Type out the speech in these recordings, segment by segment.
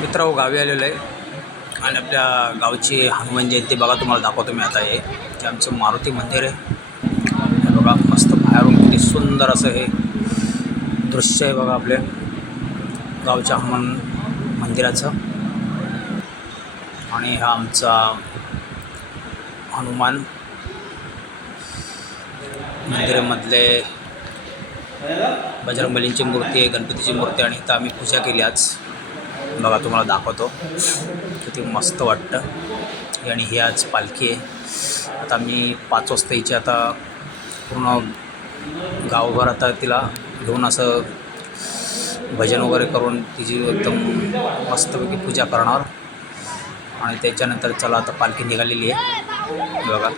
मित्रांनो गावी आलेलो आहे आणि आपल्या गावची हनुमान जयंती बघा तुम्हाला दाखवतो मी आता. हे जे आमचं मारुती मंदिर आहे हे बघा, मस्त बाहेरून किती सुंदर असं हे दृश्य आहे बघा आपल्या गावच्या हनुमान मंदिराचं. आणि हा आमचा हनुमान मंदिरामधले बजरंगबलींची मूर्ती आहे, गणपतीची मूर्ती, आणि इथं आम्ही पूजा केली आज. बघा तुम्हाला दाखवतो किती मस्त वाटतं. आणि ही आज पालखी आहे. आता आम्ही 5 वाजता हिची आता पूर्ण गावभर आता तिला घेऊन असं भजन वगैरे करून तिची एकदम मस्तपैकी पूजा करणार. आणि त्याच्यानंतर चला आता पालखी निघालेली आहे बघा.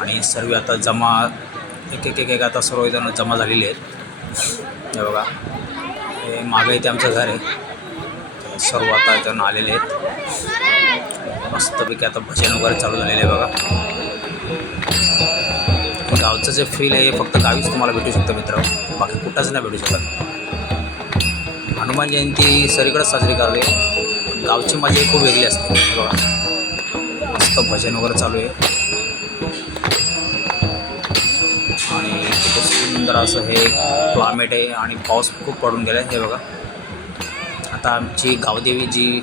आणि सर्व आता जमा एक आता सर्वजण जमा झालेले आहेत हे बघा. हे मागे इथे आमचं घर आहे, सर्व आता जण आलेले आहेत. मस्तपैकी आता भजन वगैरे चालू झालेले आहे बघा. गावचं जे फील आहे हे फक्त गावीच तुम्हाला भेटू शकतं मित्रांनो, बाकी कुठंच नाही भेटू शकत. हनुमान जयंती सगळीकडेच साजरी करावी, गावची मजा खूप वेगळी असते बघा. मस्त भजन वगैरे चालू आहे आणि खूप सुंदर असं हे क्लायमेट आहे. आणि पाऊस खूप पडून गेला आहे हे बघा. आता आमची गावदेवीची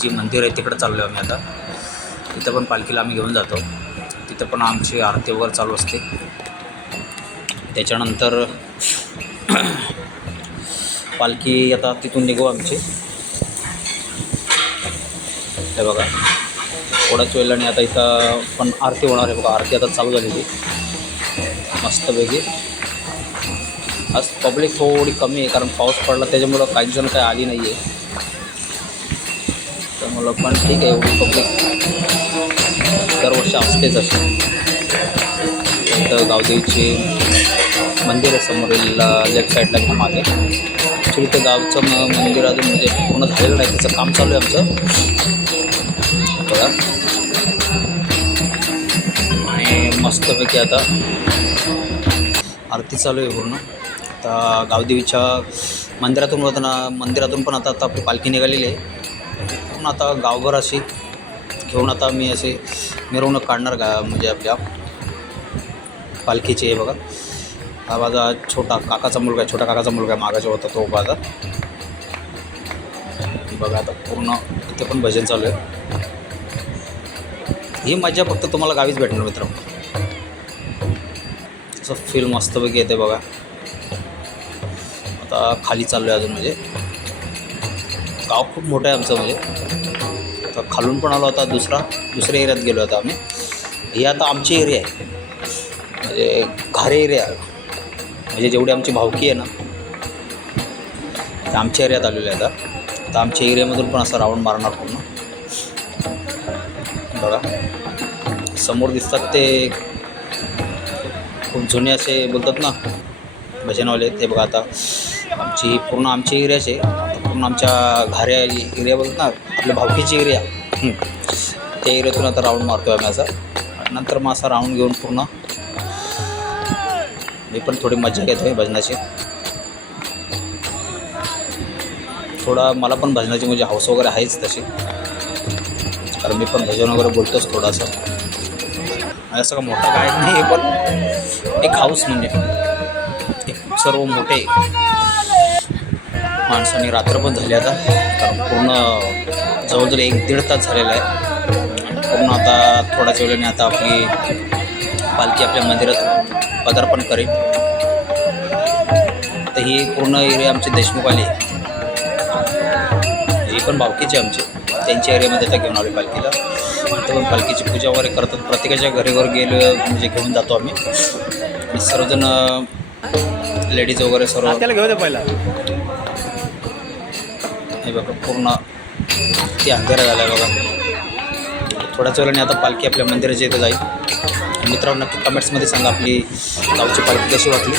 जी मंदिर आहे तिकडं चाललो आहे आम्ही आता. तिथं पण पालखीला आम्ही घेऊन जातो, तिथं पण आमची आरती वगैरे चालू असते. त्याच्यानंतर पालखी आता तिथून निघू आमची हे बघा थोड्याच वेळेला. आणि आता इथं पण आरती होणार आहे बघा. आरती आता चालू झालेली मस्तपैकी. आज पब्लिक थोडी कमी आहे कारण पाऊस पडला त्याच्यामुळं काही जण काही आली नाही आहे, त्यामुळं पण ठीक आहे. एवढी पब्लिक दरवर्षी असतेच अशी. तर गावदेवीची मंदिर आहे समोरील लेफ्ट साईडला किंवा मागे. ॲक्च्युली ते गावचं मंदिर अजून म्हणजे पूर्ण झालेलं नाही, त्याचं काम चालू आहे आमचं बघा. आणि मस्तपैकी आता आरती चालू आहे पूर्ण. आता गावदेवीच्या मंदिरातून पण आता आपली पालखी निघालेली आहे. पण आता गावभर अशी घेऊन आता मी असे मिरवणूक काढणार म्हणजे आपल्या पालखीची आहे बघा. हा माझा छोटा काकाचा मुलगा मागाचा होता तो उभा आता बघा. आता पूर्ण इथे पण भजन चालू आहे. ही मजा फक्त तुम्हाला गावीच भेटणार मित्रांनो. असं फील मस्तपैकी येते बघा. आता खाली चाललो आहे अजून, म्हणजे गाव खूप मोठं आहे आमचं. म्हणजे आता खालून पण आलो, आता दुसऱ्या एरियात गेलो आता आम्ही. ही आता आमची एरिया आहे, म्हणजे घारे एरिया, म्हणजे जेवढी आमची भावकी आहे ना ते आमच्या एरियात आलेले आहे. आता आमच्या एरियामधून पण असं राऊंड मारणार पूर्ण बघा. समोर दिसतात ते खूप जुने असे बोलतात ना भजनवाले, ते बघा. आता आमची एरियाचे पूर्ण आमच्या घाऱ्या एरिया बोलतात ना आपल्या भावकीची एरिया, त्या एरियातून आता राऊंड मारतो आहे आम्ही असा. नंतर मग असा राऊंड घेऊन पूर्ण मी पण थोडी मजा घेतो आहे भजनाची. थोडा मला पण भजनाची म्हणजे हौस वगैरे आहेच तशी, कारण मी पण भजन वगैरे बोलतोच थोडासा. असं का मोठा गायक नाही आहे, पण एक हाऊस म्हणजे एक सर्व मोठे माणसांनी. रात्र पण झाली आता, कारण पूर्ण जवळजवळ 1-1.5 तास झालेला आहे. पूर्ण आता थोड्याच वेळाने आता आपली पालखी आपल्या मंदिरात पदार्पण करेल. तर ही पूर्ण एरिया आमची देशमुखवाली आहे, ही पण भावकीची आमची. त्यांच्या एरियामध्ये आता घेऊन आलो पालखीला. तर पण पालखीची पूजा वगैरे करतात, प्रत्येकाच्या घरीवर गेलो म्हणजे घेऊन जातो आम्ही. आणि सर्वजण लेडीज वगैरे सर्व त्याला घेऊ दे पहिला. हे बघा पूर्ण ती अंधारा झाला आहे बघा. थोड्याच वेळाने आता पालखी आपल्या मंदिराच्या इथं जाईल. मित्रांनो नक्की कमेंट्समध्ये सांगा आपली गावची पालखी कशी वाटली.